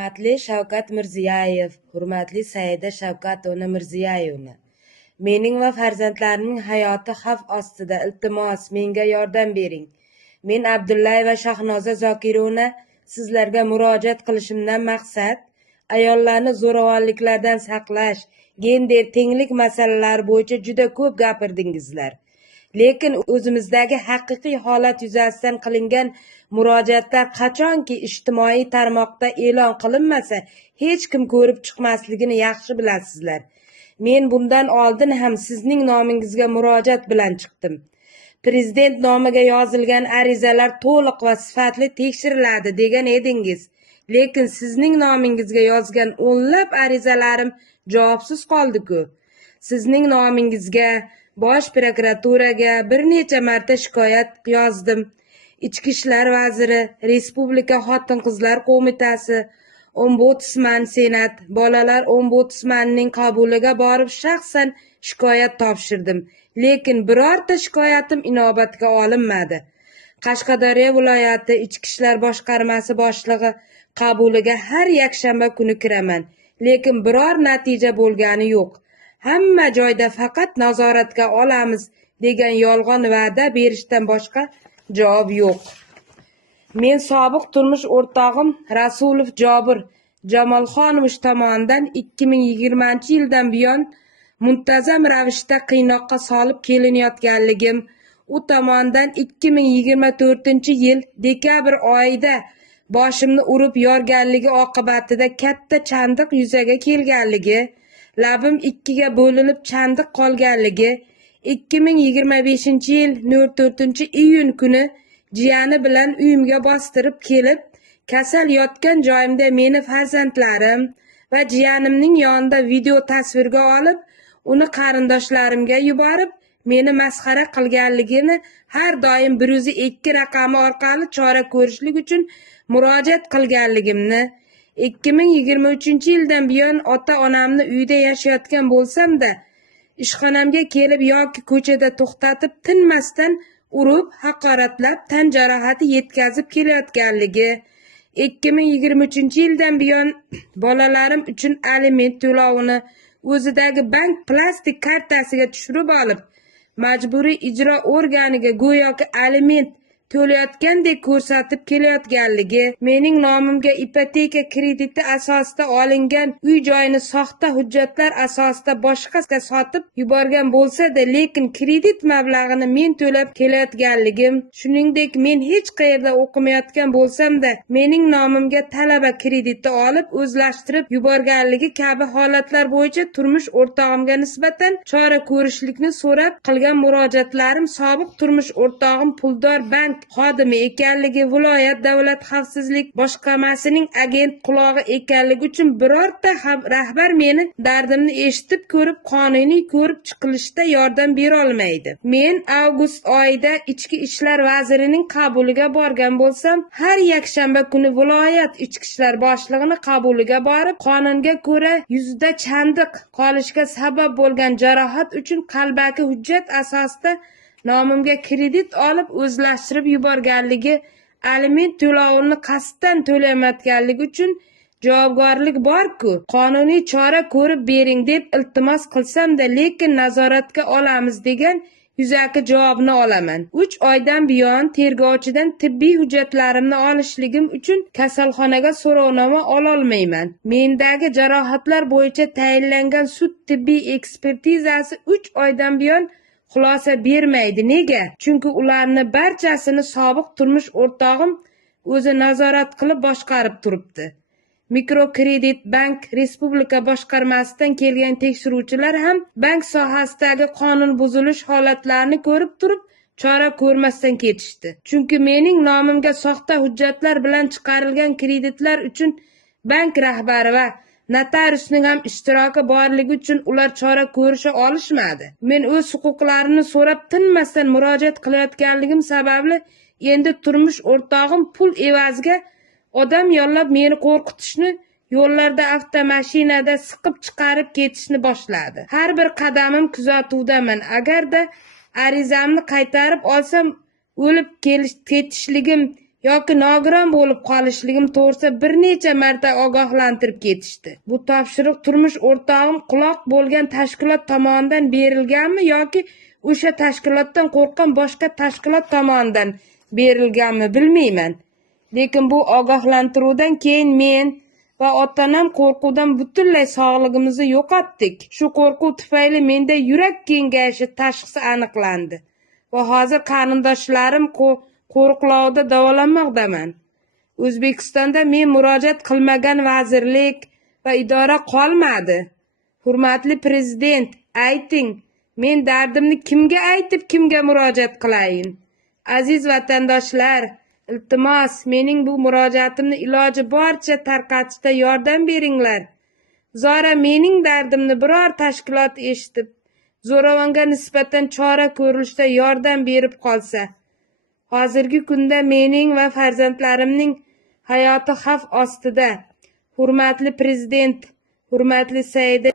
Hurmatli Shavkat Mirziyoyev, hurmatli Saida Shavkatovna Mirziyoyevna, mening va farzandlarimning hayoti xavf ostida. Iltimos, menga yordam bering. Men Abdullayeva Shahnoza Zokirovna sizlarga murojaat qilishimdan maqsad ayollarni zo'ravonliklardan saqlash, gender tenglik masalalari bo'yicha juda ko'p gapirdingizlar. Lekin o'zimizdagi haqiqiy holat yuzasidan qilingan murojaatlar qachonki ijtimoiy tarmoqda e'lon qilinmasa, hech kim ko'rib chiqmasligini yaxshi bilasizlar. Men bundan oldin ham sizning nomingizga murojaat bilan chiqdim. Prezident nomiga yozilgan arizalar to'liq va sifatli tekshiriladi degan edingiz. Lekin sizning nomingizga yozgan o'nlab arizalarim javobsiz qoldi-ku. Sizning nomingizga Bosh prokuraturaga bir necha marta shikoyat yozdim. Ichki ishlar vaziri, Respublika Xotin-qizlar qo'mitasi, Ombudsman, Senat, Bolalar ombudsmanining qabuliga borib shaxsan shikoyat topshirdim. Lekin birorta shikoyatim inobatga olinmadi. Qashqadaryo viloyati Ichki ishlar boshqarmasi boshlig'i qabuliga har yakshanba kuni kiraman. Lekin biror natija bo'lgani yo'q. Hamma joyda faqat nazoratga olamiz degan yolg'on va'da berishdan boshqa javob yo'q. Men sobiq turmush o'rtog'im Rasulov Jobir Jamolxonovich tomonidan 2020-yildan buyon muntazam ravishda qiynoqqa solib kelinayotganligim, u tomonidan 2024-yil dekabr oyida boshimni urib yorganligi oqibatida katta chandiq yuzaga kelganligi, labim ikkiga bo'linib chandiq qolganligi, 2025-yil 4-iyun kuni jiyani bilan uyimga bostirib kelib, kasal yotgan joyimda meni farzandlarim va jiyanimning yonida video tasvirga olib, uni qarindoshlarimga yuborib, meni masxara qilganligini har doim 102 raqami orqali chora ko'rishlik uchun murojaat qilganligimni, 2023-yildan buyon ota-onamni uyda yashayotgan bo'lsam-da, ishxonamga kelib yoki ko'chada to'xtatib tinmasdan urib, haqoratlab, tan jarohati yetkazib kelayotganligi, 2023-yildan buyon bolalarim uchun aliment to'lovini o'zidagi bank plastik kartasiga tushirib olib, majburiy ijro organiga go'yoki aliment to'layotgandek ko'rsatib kelayotganligi, mening nomimga ipoteka krediti asosida olingan uy joyini soxta hujjatlar asosida boshqaga sotib yuborgan bo'lsa-da, lekin kredit mablag'ini men to'lab kelayotganligim, shuningdek men hech qayerda o'qimayotgan bo'lsam-da, mening nomimga talaba krediti olib o'zlashtirib yuborganligi kabi holatlar bo'yicha turmush o'rtog'imga nisbatan chora ko'rishlikni so'rab qilgan murojaatlarim sobiq turmush o'rtog'im puldor bank xodimi ekanligi, viloyat davlat xavfsizlik boshqarmasining agent qulog'i ekanligi uchun birorta rahbar meni dardimni eshitib ko'rib, qonuniy ko'rib chiqilishda yordam bera olmaydi. Men avgust oyida ichki ishlar vazirining qabuliga borgan bo'lsam, har yakshanba kuni viloyat ichki ishlar boshlig'ining qabuliga borib, qonunga ko'ra yuzida chandiq qolishiga sabab bo'lgan jarohat uchun qalbaki hujjat asosida nomimga kredit olib o'zlashtirib yuborganligi, aliment to'lovini qasddan to'lamayotganligi uchun javobgarlik bor-ku. Qonuniy chora ko'rib bering deb iltimos qilsam-da, lekin nazoratga olamiz degan yuzaki javobni olaman. 3 oydan buyon tergovchidan tibbiy hujjatlarimni olishligim uchun kasalxonaga so'rovnoma ololmayman. Mendagi jarohatlar bo'yicha tayinlangan sud tibbiy ekspertizasi 3 oydan buyon xulosa bermaydi. Nega? Chunki ularni barchasini sobiq turmush o'rtog'im o'zi nazorat qilib boshqarib turibdi. Mikrokredit bank respublika boshqarmasidan kelgan tekshiruvchilar ham bank sohasidagi qonun buzilish holatlarini ko'rib turib, chora ko'rmasdan ketishdi. Chunki mening nomimga soxta hujjatlar bilan chiqarilgan kreditlar uchun bank rahbari va notariusning ham ishtiroki borligi uchun ular chora ko'risha olishmadi. Men o'z huquqlarimni so'rab tinmasdan murojaat qilayotganligim sababli endi turmush o'rtog'im pul evaziga odam yollab meni qo'rqitishni, yo'llarda avtomashinada siqib chiqarib ketishni boshladi. Har bir qadamim kuzatuvdaman. Agarda arizamni qaytarib olsam, o'lib ketishligim yoki nogiron bo'lib qolishligim to'g'risida bir necha marta ogohlantirib ketishdi. Bu topshiriq turmush o'rtog'im quloq bo'lgan tashkilot tomonidan berilganmi yoki o'sha tashkilotdan qo'rqqan boshqa tashkilot tomonidan berilganmi bilmayman. Lekin bu ogohlantiruvdan keyin men va ota-onam qo'rquvdan butunlay sog'lig'imizni yo'qotdik. Shu qo'rquv tufayli menda yurak kengayishi tashxisi aniqlandi va hozir qarindoshlarim qo'riqlovda davolanmoqdaman. O'zbekistonda men murojaat qilmagan vazirlik va idora qolmadi. Hurmatli prezident, ayting, men dardimni kimga aytib, kimga murojaat qilayin? Aziz vatandoshlar, iltimos, mening bu murojaatimni iloji boricha tarqatishda yordam beringlar. Zora mening dardimni biror tashkilot eshitib, zo'ravonga nisbatan chora ko'rilishda yordam berib qolsa, hozirgi kunda mening va farzandlarimning hayoti xavf ostida. Hurmatli prezident, hurmatli Saida